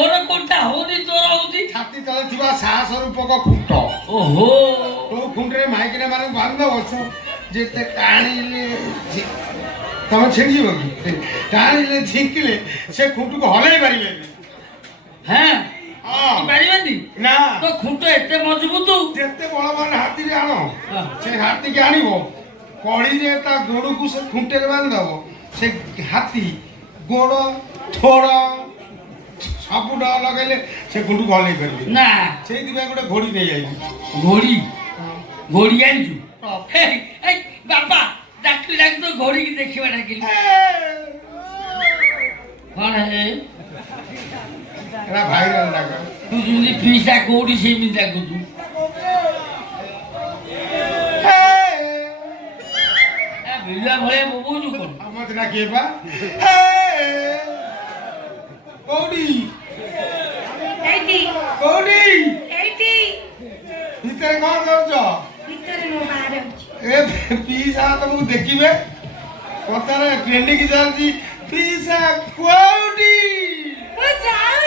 ମୋର କୋଉଟା ହଉନି ତୋର ହଉଛି। ଛାତି ତଳେ ଥିବା ସାହସ ରୂପକ ଖୁଣ୍ଟ। ଓହୋ କୋଉ ଖୁଣ୍ଟରେ ମାଇକିନା ମାନଙ୍କୁ ବାନ୍ଧିଦବ ଯେତେ ଟାଣିଲେ ତମେ ଛିଣ୍ଡିଯିବ କି? ଟାଣିଲେ ଝିଙ୍କିଲେ ସେ ଖୁଣ୍ଟକୁ ହଲେଇ ପାରିବେନି। হ্যাঁ ହଁ ପାରିବେନି ନା ତ ଖୁଣ୍ଟ ଏତେ ମଜବୁତ। ଯେତେ ବଳବାନ ହାତୀରେ ଆଣ ସେ ହାତୀକି ଆଣିବ କଳିରେ ତା ଗୋଡକୁ ସେ ଖୁଣ୍ଟରେ ବାନ୍ଧିଦବ ସେ ହାତୀ ଗୋଡ ଥୋଡ ସବୁ ଡ ଲଗେଇଲେ ସେ ଖୁଣ୍ଟକୁ ହଲେଇ ପାରିବେ ନା ସେଇଥିପାଇଁ ଗୋଟେ ଘୋଡି ନେଇଯାଇଛି। ଘୋଡ଼ି ଘୋଡ଼ି ଆଣିଛୁ। এই ବାପା ଡାକି ଡାକି ତ ଘୋଡ଼ିକି ଦେଖିବା ଡାକିଲି କଣ ହେ ଏଟା ଭାଇରାଲ ଡାକ। ତୁ ଯେମିତି ପିସା କୋଉଠି ସେମିତି ଡାକୁଛୁ। ବିଲୁଆ ଭଳିଆ ବୋବଉଛୁ କଣ? ଆମର ଡାକିଏ ବା କୋଉଠି ଏଇଠି କୋଉଠି ଏଇଠି ଭିତରେ କଣ କରୁଛ? ଭିତରେ ମୋ ବାହାରେ ଅଛି। ଏ ପିସା ତମକୁ ଦେଖିବେ କଥାରେ ଟ୍ରେଣ୍ଡିଂ ଚାଲିଛି ପିସା କୋଉଠି ମୁଁ ଯାଉ